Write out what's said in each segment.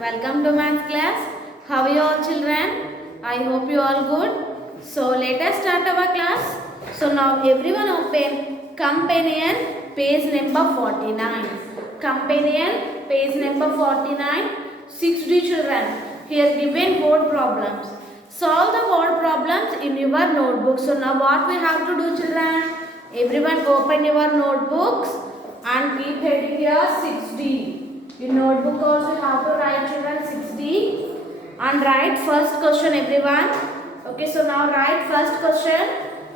Welcome to maths class. How are you all children? I hope you all good. So let us start our class. So now everyone open companion page number 49. Companion page number 49. 6D children. Here given board problems. Solve the board problems in your notebook. So now what we have to do children? Everyone open your notebooks and keep heading here 6D. In notebook also you have to write children 6D and write first question everyone. Okay, so now write first question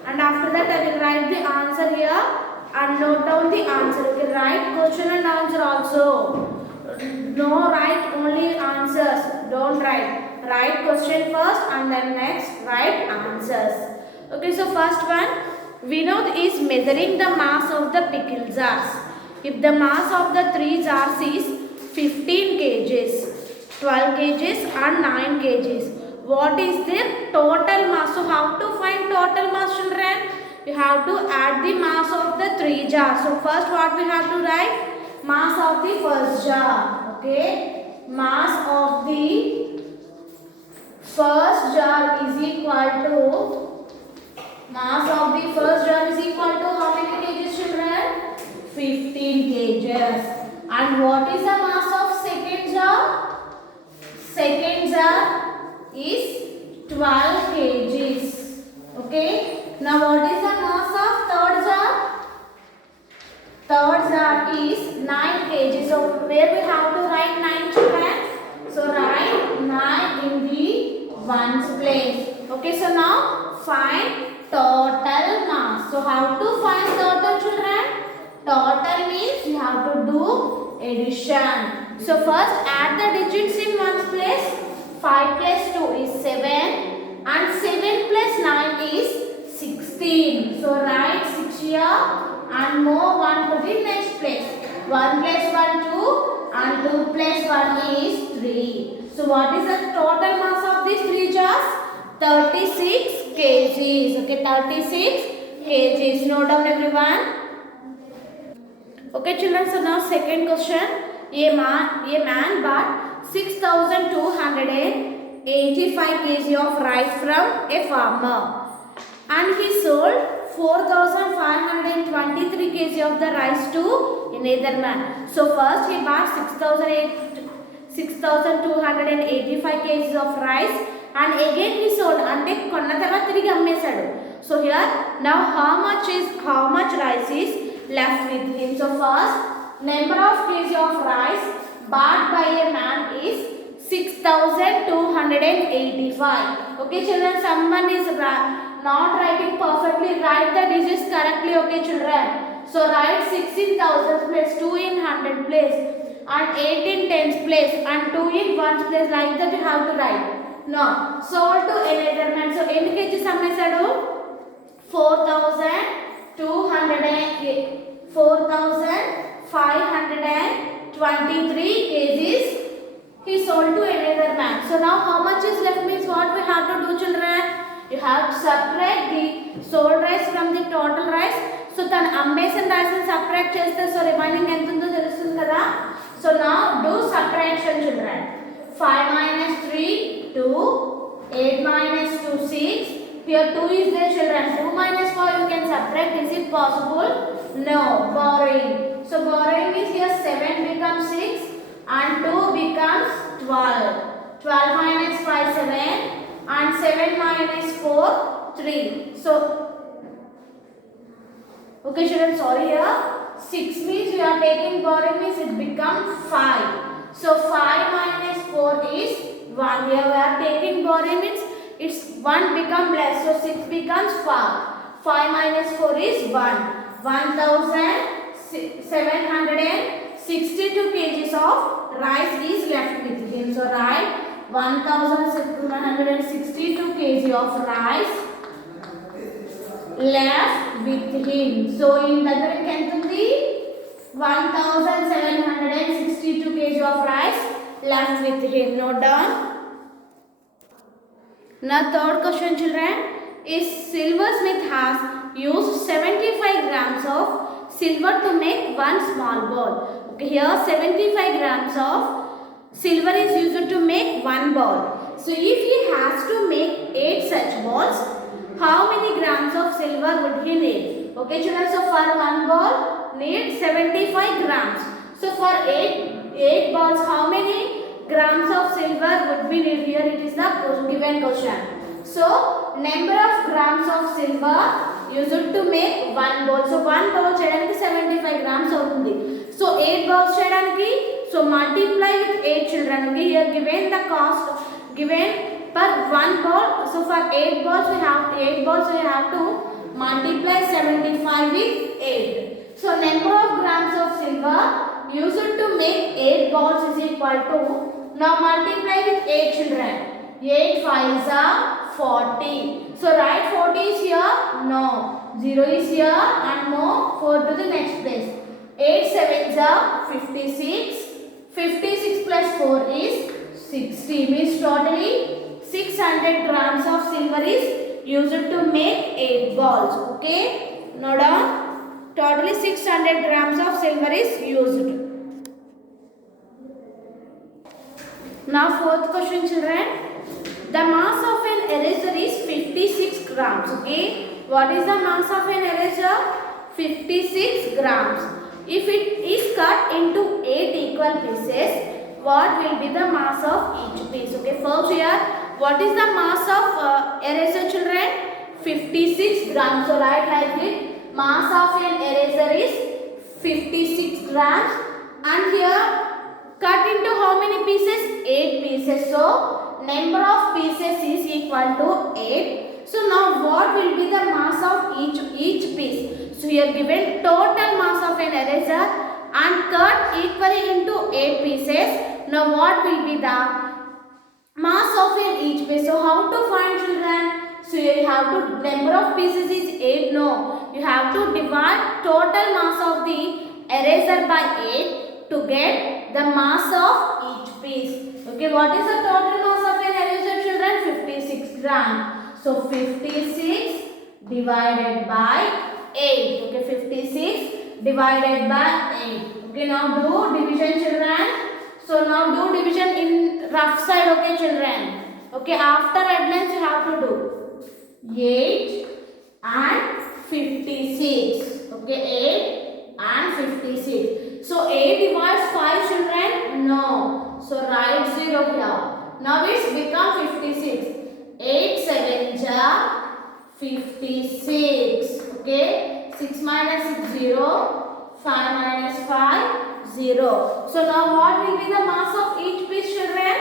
and after that I will write the answer here and note down the answer. Okay, write question and answer also. No write only answers. Don't write. Write question first and then next write answers. Okay, so first one, Vinod is measuring the mass of the pickle jars. If the mass of the 3 jars is 15 kgs, 12 kgs and 9 kgs. What is their total mass? So how to find total mass children? You have to add the mass of the 3 jars. So first what we have to write? Mass of the first jar. Okay. Mass of the first jar is equal to, mass of the first jar is equal to how many kgs children? 15 kgs. And what is the mass of second jar? Second jar is 12 kgs. Okay. Now what is the mass of third jar? Third jar is 9 kgs. So where we have to write 9 children? So write 9 in the ones place. Okay. So now find total mass. So how to find total children? Total means you have to do addition. So first add the digits in ones place. 5 plus 2 is 7 and 7 plus 9 is 16. So write 6 here and more 1 to the next place. 1 plus 1 2 and 2 plus 1 is 3. So what is the total mass of these 3 jars? 36 kgs. Okay, 36 kgs. Note down everyone. Okay children, so now second question. A man bought 6,285 kg of rice from a farmer and he sold 4,523 kg of the rice to another man. So first he bought 6,285 kg of rice and again he sold ante konna tarvata tirigi ammesadu. So here now how much rice is left with him. So first number of kg of rice bought by a man is 6,285. Okay children, someone is not writing perfectly. Write the digits correctly. Okay children. So write 6 in thousands place, 2 in hundred place and 8 in tens place and 2 in ones place. Like that you have to write. Now sold to another man. So any kgs ammesadu? 4,523 kgs he sold to another man. So now how much is left means what we have to do children? You have to separate the sold rice from the total rice. So then ammesin rice ni separate cheste so remaining ఎంత ఉందో తెలుస్తుంది కదా. So now do subtraction children. 5 minus 3 2, 8 minus 2 6. Here 2 is there children. 2 minus 4 you can subtract. Is it possible? No. Borrowing. So borrowing is here 7 becomes 6 and 2 becomes 12. 12 minus 5 7 and 7 minus 4 3. So okay children, sorry here 6 means we are taking borrowing means it becomes 5. So 5 minus 4 is 1. Here we are taking borrowing means it's 1 become less. So 6 becomes 5. 5 minus 4 is 1. 1,762 kgs of rice is left with him. So write 1,762 kg of rice left with him. So in దగ్గర ఎంత ఉంది? 1,762 kg of rice left with him. Note down. Now third question children is silversmith has used 75 grams of silver to make one small ball. Okay, here 75 grams of silver is used to make one ball. So if he has to make 8 such balls, how many grams of silver would he need? Okay children, so for one ball need 75 grams. So for 8 balls, how many grams of silver would be needed? Here it is the given question. So number of grams of silver used to make one ball. So one ball cheyadaniki 75 grams avutundi. So 8 balls cheyadaniki, so multiply with 8 children. Okay, here given the cost given per one ball. So for 8 balls we have to multiply 75 with 8. So number of grams of silver used to make 8 balls is equal to, now multiply with 8 children. 8 5s are 40. So write 40 is here? No. 0 is here and no. 4 to the next place. 8 7s are 56. 56 plus 4 is 60. Means totally 600 grams of silver is used to make 8 balls. Okay. Note down. Totally 600 grams of silver is used. Now fourth question children. The mass of an eraser is 56 grams. Okay. What is the mass of an eraser? 56 grams. If it is cut into 8 equal pieces, what will be the mass of each piece? Okay. First here, what is the mass of eraser children? 56 grams. So write like it. Mass of an eraser is 56 grams. And here, cut into how many pieces? 8 pieces. So number of pieces is equal to 8. So now what will be the mass of each piece? So here given total mass of an eraser and cut equally into 8 pieces. Now what will be the mass of each piece? So how to find children? So here you have to, number of pieces is 8. No, you have to divide total mass of the eraser by 8 to get the mass of each piece. Okay, what is the total mass of an eraser children? 56 grams. So 56 divided by 8. Okay, 56 divided by 8. Okay, now do division children. So now do division in rough side. Okay children. Okay, after headlines you have to do 8 and 56. Okay, 8 and 56. So 8 divides 5 children? No. So write 0 here. Now it's become 56. 8 7s are 56. Okay. 6 minus 6 0. 5 minus 5 0. So now what will be the mass of each piece children?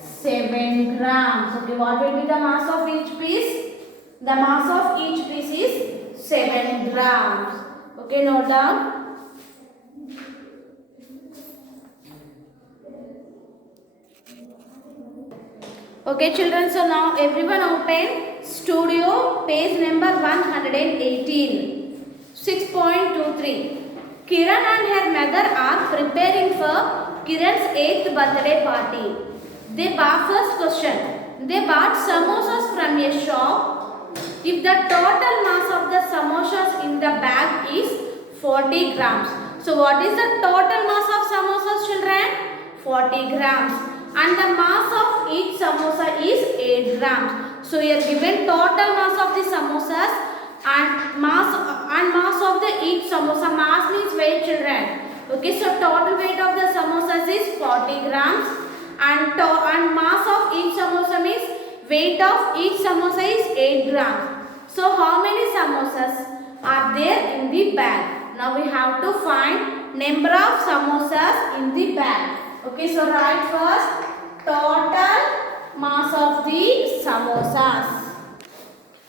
7 grams. Okay. What will be the mass of each piece? The mass of each piece is 7 grams. Okay. Note down. Okay children, so now everyone open studio page number 118. 6.23. Kiran and her mother are preparing for Kiran's 8th birthday party. They bought, first question, they bought samosas from a shop. If the total mass of the samosas in the bag is 40 grams. So what is the total mass of samosas children? 40 grams. And the mass of each samosa is 8 grams. So here given total mass of the samosas and mass of the each samosa. Mass means weight children. Okay, so total weight of the samosas is 40 grams and mass of each samosa means weight of each samosa is 8 grams. So how many samosas are there in the bag? Now we have to find number of samosas in the bag. Okay, so write first total mass of the samosas.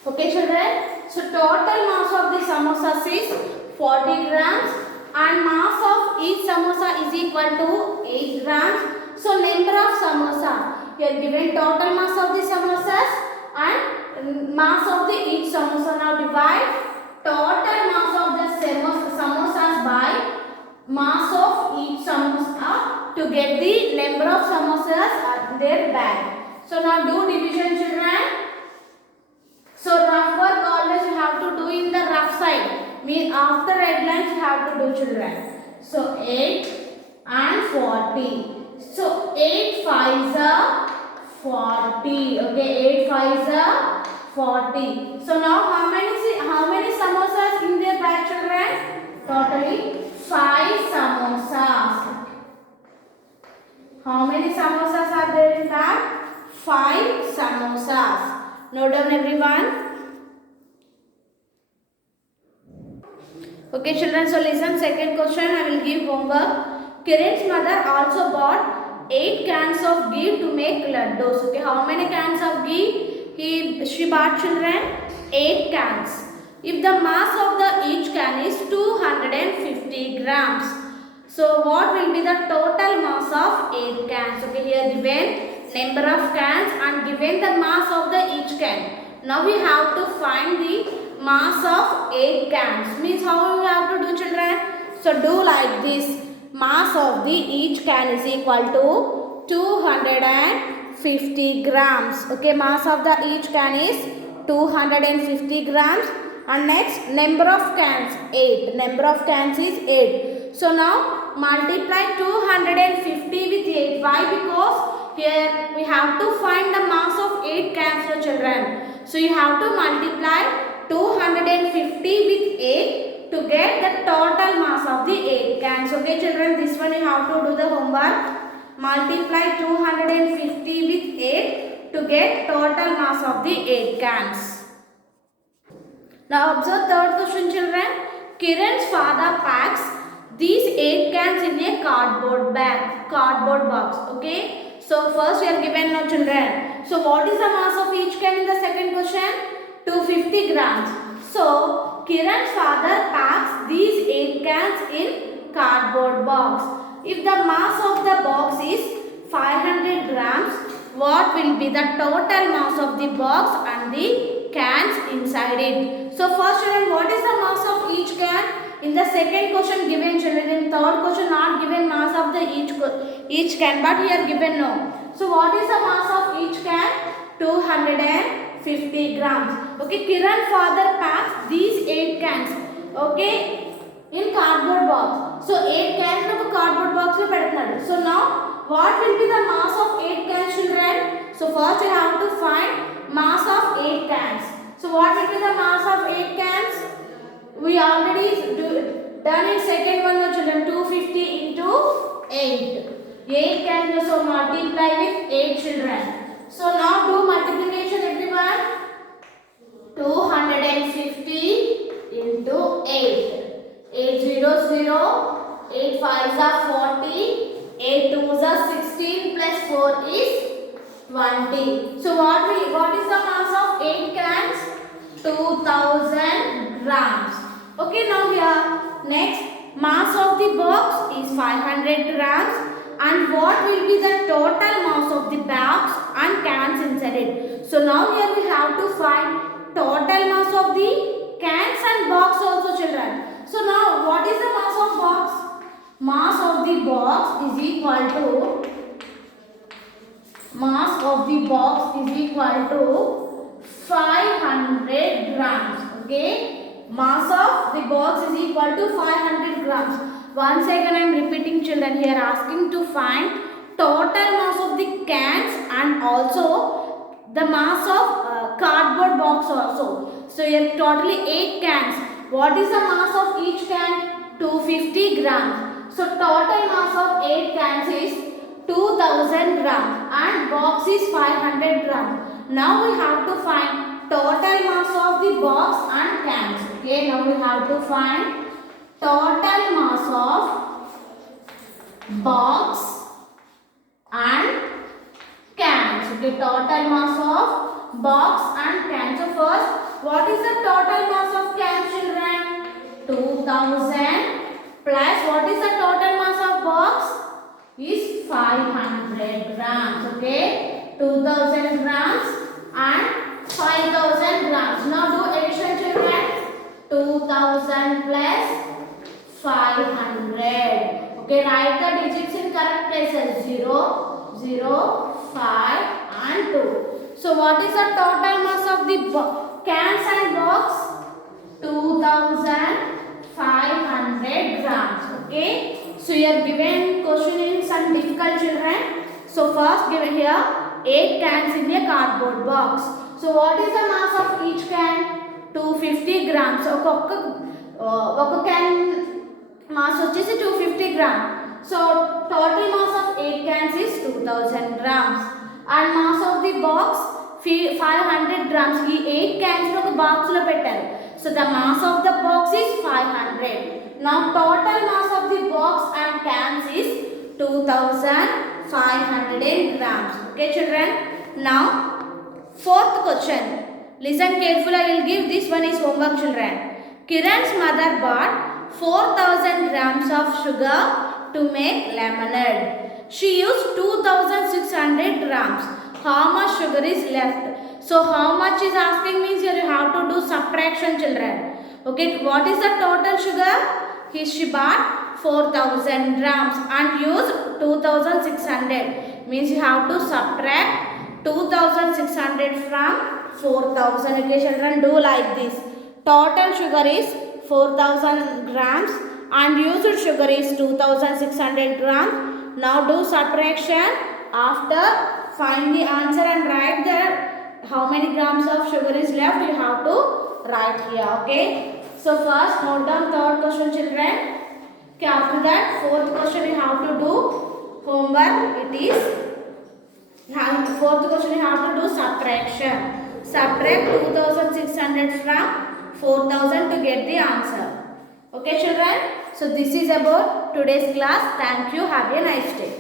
Okay children, so total mass of the samosas is 40 grams and mass of each samosa is equal to 8 grams. So number of samosa, here given total mass of the samosas and mass of the each samosa. Now divide total mass of the samosas by mass of each samosa to get the number of samosas in their bag. So now do division children. So rough work always you have to do in the rough side. Mean after red lines you have to do children. So 8 and 40. So 8 5s are 40. Okay, 8 5s are 40. So now how many samosas in their bag, children? Totally 5 samosas. How many samosas are there in bag? 5 samosas. Note down everyone. Okay children, so listen, second question I will give homework. Kiran's mother also bought 8 cans of ghee to make laddus. Okay, how many cans of ghee she bought, children? 8 cans. If the mass of the each can is 250 grams. So what will be the total mass of 8 cans? Okay, here given number of cans and given the mass of the each can. Now we have to find the mass of 8 cans. Means how we have to do, children? So do like this. Mass of the each can is equal to 250 grams. Okay, mass of the each can is 250 grams. And next, number of cans 8. Number of cans is 8. So now multiply 250 with 8. Why? Because here we have to find the mass of 8 cans, for children. So you have to multiply 250 with 8 to get the total mass of the 8 cans. Okay children, this one you have to do the homework. Multiply 250 with 8 to get total mass of the 8 cans. Now observe third question, children. Kiran's father packs these 8 cans in a cardboard box. Okay. So first we are given now, children. So what is the mass of each can in the second question? 250 grams. So Kiran's father packs these 8 cans in cardboard box. If the mass of the box is 500 grams, what will be the total mass of the box and the cans inside it? So first, children, what is the mass of each can? In the second question given, children. In third question not given mass of the each can, but here given no. So what is the mass of each can? 250 grams. Okay, Kiran father packs these 8 cans. Okay, in cardboard box. So 8 cans of cardboard box lo pedtunnadu. So now what will be the mass of 8 cans, children? So first we have to find mass of 8 cans. So what will be the mass of 8 cans? We already done in second one, no, children. 250 into 8. 8 cans, so multiply with 8, children. So now do multiplication, everyone. 250 into 8. 8 zeros 0. 8 5s are 40. 8 2s are 16 plus 4 is 20. So what is the mass of 8 cans? 2000 grams. Okay, now here next, mass of the box is 500 grams. And what will be the total mass of the box and cans inside it? So now here we have to find total mass of the cans and box also, children. So now what is the mass of box? Mass of the box is equal to 500 grams. Okay, mass of the box is equal to 500 grams. Once again I am repeating, children, here asking to find total mass of the cans and also the mass of cardboard box also. So here totally 8 cans. What is the mass of each can? 250 grams. So total mass of 8 cans is 2000 grams and box is 500 grams. Now we have to find total mass of the box and cans. Okay, now we have to find total mass of box and cans. Okay, total mass of box and cans. So first, what is the total mass of cans, children? 2000 plus what is the total mass of box? Is 500 grams. Okay, 2000 grams and 5000 grams. Now do addition, children. 2000 plus 500. Okay, write the digits in correct places. 0, 0, 5 and 2. So what is the total mass of the cans and box? 2500 grams. Okay. So you are given question in some difficult, children. So first given here 8 cans in a cardboard box. So what is the mass of each can? 250 grams. ఒక can mass వచ్చేసి 250 grams. So total mass of 8 cans is 2000 grams. And mass of the box 500 grams. ఈ 8 cans ఒక box లో పెట్టారు. So the mass of the box is 500. Now total mass of the box and cans is 2500 grams. Okay children. Now fourth question. Listen carefully. I will give this one is homework children. Kiran's mother bought 4000 grams of sugar to make lemonade. She used 2600 grams. How much sugar is left? So how much is asking means here you have to do subtraction children. Okay, what is the total sugar? She bought 4000 grams and used 2600. Means you have to subtract 2600 from 4000. Okay children, do like this. Total sugar is 4000 grams and used sugar is 2600 grams. Now do subtraction. After find the answer and write there how many grams of sugar is left. You have to write here. Okay. So first note down third question children. Okay, after that fourth question you have to do homework. It is fourth question you have to do subtraction. Subtract 2600 from 4000 to get the answer. Okay children. So this is about today's class. Thank you. Have a nice day.